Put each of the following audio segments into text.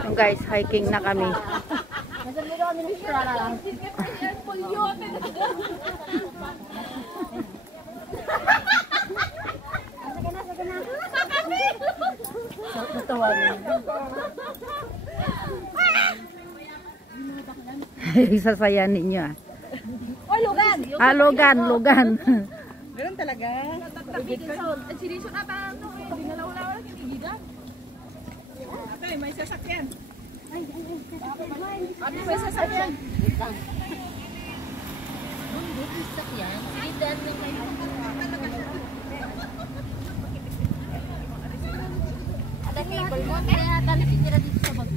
So guys, hiking na kami. Isasayan ninyo ah. Oh, lugan! Ah, lugan, lugan. Ganun talaga. Sinisyon na ba? Dinalaw-law lang kinigigan. Ate, may sasakyan. Ate, may sasakyan. May sasakyan? Sidan lang kayo. Ada cable mo? Kaya talisin nila dito sa bag.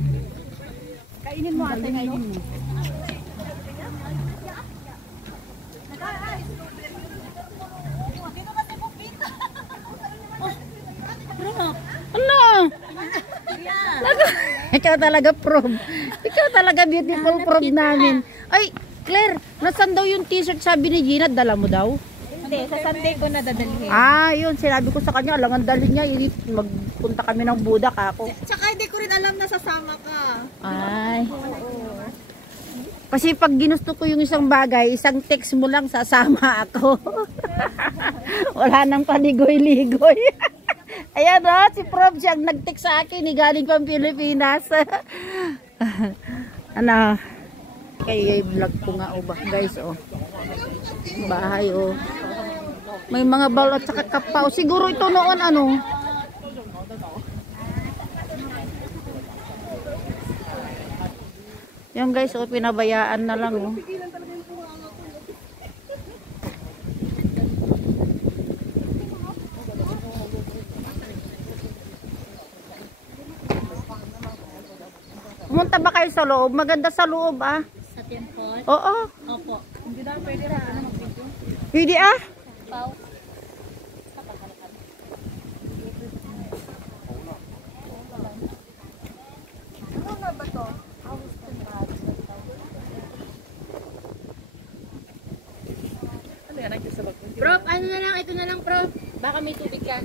Kainin mo ate, kainin mo. Ano? Ikaw talaga prom. Ikaw talaga beautiful prom namin. Ay, Claire, nasan daw yung t-shirt sabi ni Gina? Dala mo daw? Hindi, sa Sunday ko na dadalhin. Ah, yun. Sinabi ko sa kanya, alangan dalhin niya. Magpunta kami ng Budak ako. Tsaka hindi ko rin alam na sasama ka. Ay. Kasi pag ginusto ko yung isang bagay, isang text mo lang, sasama ako. Wala nang paligoy-ligoy. Ayan o, si Prof siyang nag-text sa akin, galing pang Pilipinas. Ano, kaya vlog ko nga o ba guys o. Bahay o. May mga balot sa kakapaw. Siguro ito noon ano. Yan guys o, pinabayaan na lang o. Pumunta ba kayo sa loob? Maganda sa loob ah. Sa temple? Oo. Opo. Hindi na pwede rin ano mag-video. Pwede ah. Pau. Ano na ba to? Ano yan? Nagsasabag ko. Prof, ano na lang? Ito na lang, Prof. Baka may tubig ka.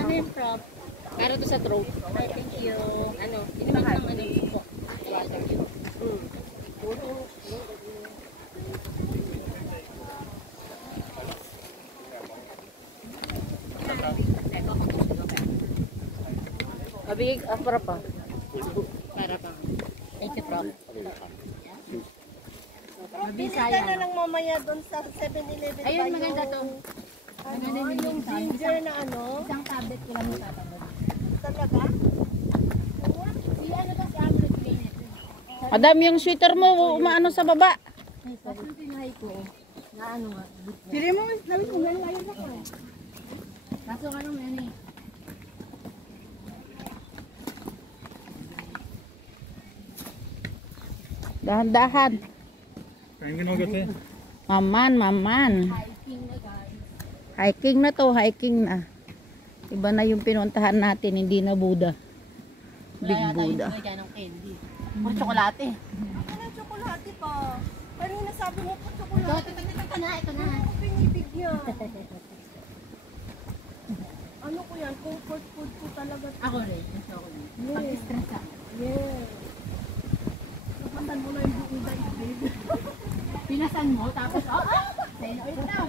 Ano yun, Prof? Para to sa throat. Ay, thank you. Ano? Inimig ng ano po. Water. Abig, para pa. Para pa. Thank you, Prof. Bili ka na lang mamaya doon sa 7-Eleven. Ayun, maganda to. Ano, yung ginger na ano? Isang tablet ko lang yung tatanggal. Talaga? Si ano ba si Amrit Kenneth? Adam, yung sweater mo, umaano sa baba. Ay, kasi yung tinahay ko. Na ano nga. Sili mo, namin kung gano'n ayun ako. Kaso ano mo yan eh. Dahan-dahan. Maman, maman. Hiking na guys. Hiking na to, hiking na. Iba na yung pinuntahan natin, hindi na Buddha. Big Buddha. Wala tayo ng candy. Puro tsokolate. Ano yung tsokolate pa? Ano yung nasabi mo po tsokolate? Ito na, ito na. Ano ko pinibigyan? Ano ko yan? Comfort food ko talaga. Ako rin. Gusto ko rin. Yes. Pag-stress ako. Yes. Napantan mo na yung buong daigdig. Pinasan mo, tapos, then oil na.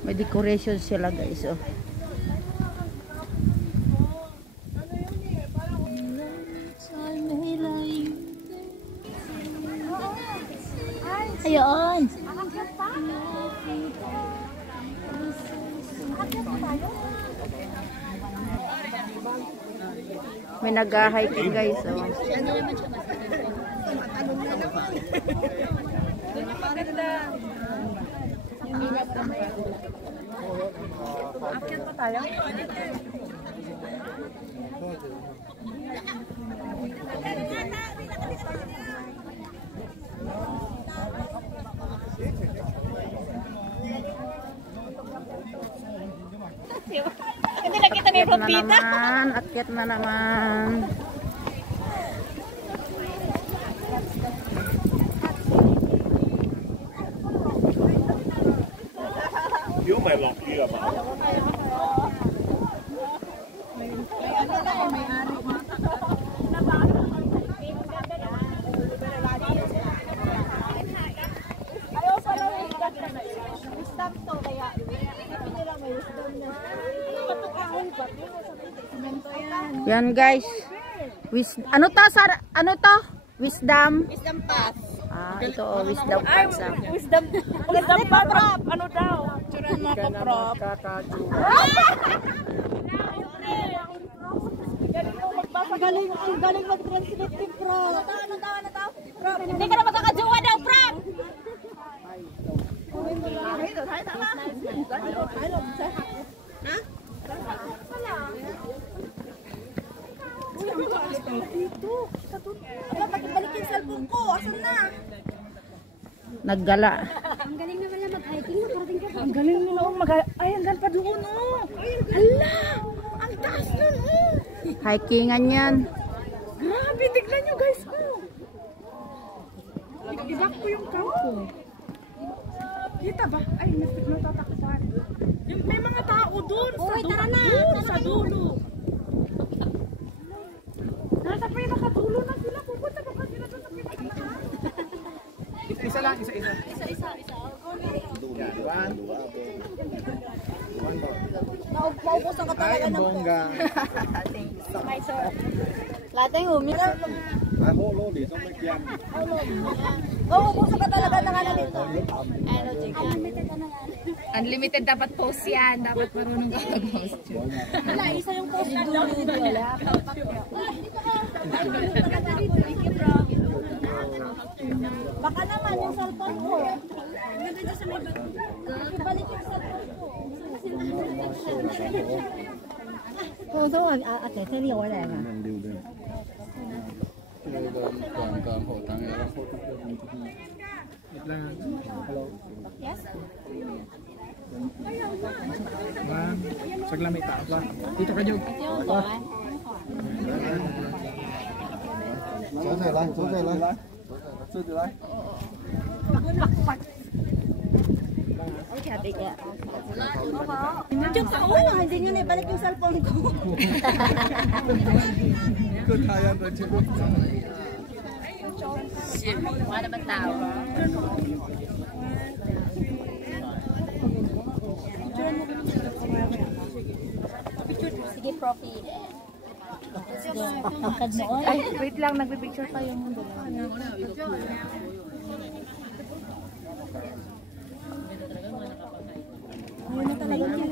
May decoration sila guys oh. Ayun. May nag-hiking guys oh. Ano naman siya mas Akyat pa tayo. Hindi nakita ni Propita. Akyat na naman. Yung may lock yun ba? Yan guys. Ano to? Ano to? Wisdom? Wisdom pass. Ito wisdom pass. Wisdom pa, Prop. Ano daw? Turan mo ko, Prop. Galing mag-translate si Prop. Ano daw? Prop, hindi ka na magkakajowa daw, Prop! Balik yung cellphone ko. Asan na? Naggala. Ang galing na pala mag-hiking. Nakarating ka pa. Ang galing mo noong ay, hanggang pa doon, oh. Hala! Ang taas nun, oh. Hikingan yan. Grabe, tignan nyo, guys, oh. Ibak ko yung kampo. Kita ba? Ay, natatakpan. May mga tao doon. Uy, tara na. Sa dulo. Nasa pinakadulo na sila. Pupunta ba sila doon sa pinakadulo? Isa lang, isa. Maubusan ka talaga ng bongga. lahat yung umila. Maubusan ka talaga ng ano dito. Unlimited dapat post yan. Dapat marunong ka mag-post. Wala, isa yung post na doon. Baka naman yung cellphone ko. Ibalik yung cellphone ko. 我都話姐姐呢個位靚啊！Saglang may taas lang. Dito ka, Jog. 走起來，走起來，走起來。 Yung sa ulo, hindi nyo na ibalik yung cellphone ko. Kaya ba, Jog? Wala naman tao. Sige, profit. Ay, wait lang. Nagpipicture pa yung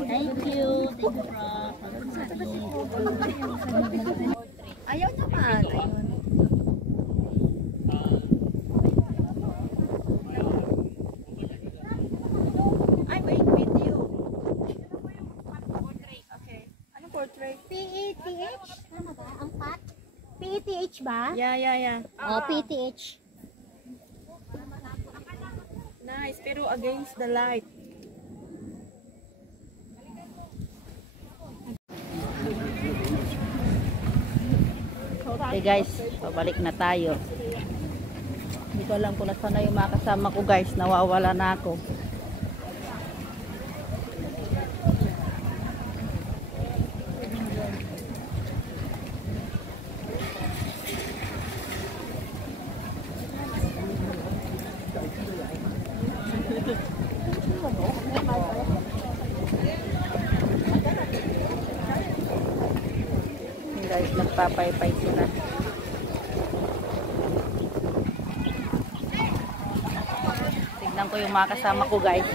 Thank you. ayaw naman. Ay, wait, video. Okay. Anong portrait? PETH? Tama ba? Ang pat? PETH ba? Yeah. Oh, PETH. Nice, pero against the light. Okay guys, pabalik na tayo. Hindi ko alam kung nasaan na yung mga kasama ko guys. Nawawala na ako. Guys, nagpapaypay sila. Tignan ko yung mga kasama ko guys.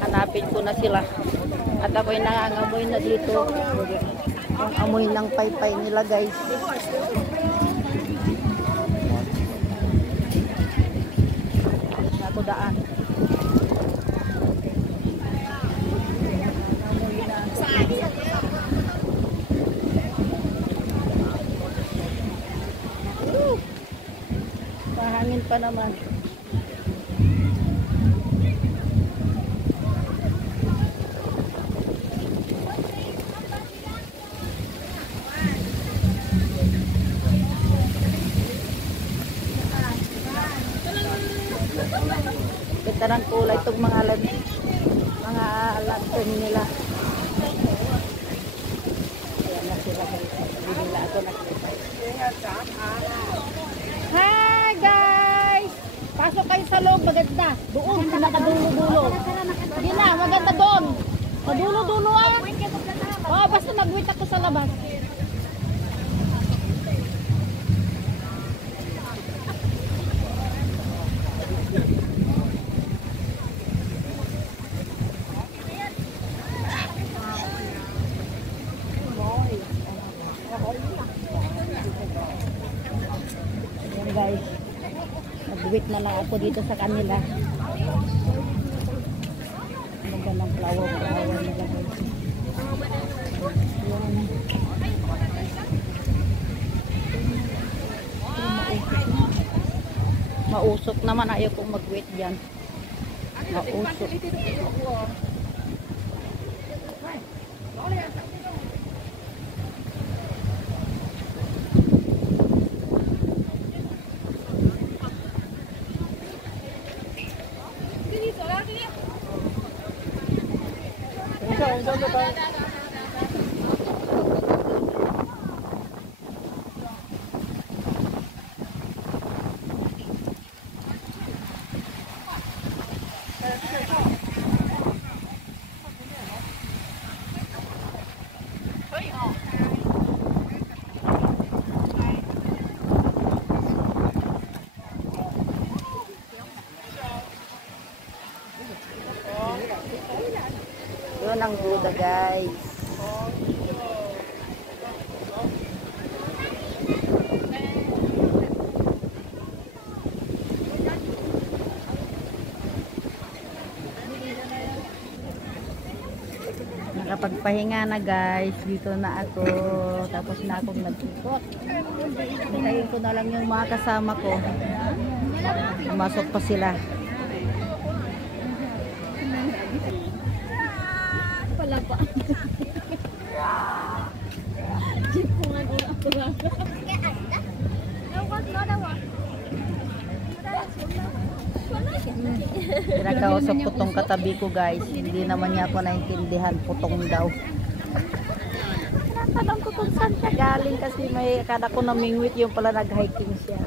Hanapin ko na sila. At ako'y nangangamoy na dito. Yung amoy ng paypay nila guys. Ako ako daan. Mahangin pa naman. Ganda ng kulay itong mga lantern nila. Ayan na sila guys. Hindi nila ako nakita. Hi guys! Pasok kayo sa loob, maganda. Doon, nakadulo-dulo. Hindi na, maganda doon. Madulo-dulo ah. Oo, basta nag-wait ako sa labas. Ayan guys, nag-wait na lang ako dito sa kanila. Ganda ng flower nila guys. Mausok naman, ayaw kong mag-wait dyan. Mausok. Yun ang Buddha guys. Nakapagpahinga na guys. Dito na ako. Tapos na akong nagsikot. Hintayin ko na lang yung mga kasama ko. Pumasok pa sila. Wala pa. Jeep ko nga doon ako lang. Pinakausap ko tong katabi ko guys. Hindi naman niya ako naintindihan. Putong daw. Tinatanong ko kung saan siya galing kasi may akala ko namingwit yung pala nag-hiking siya.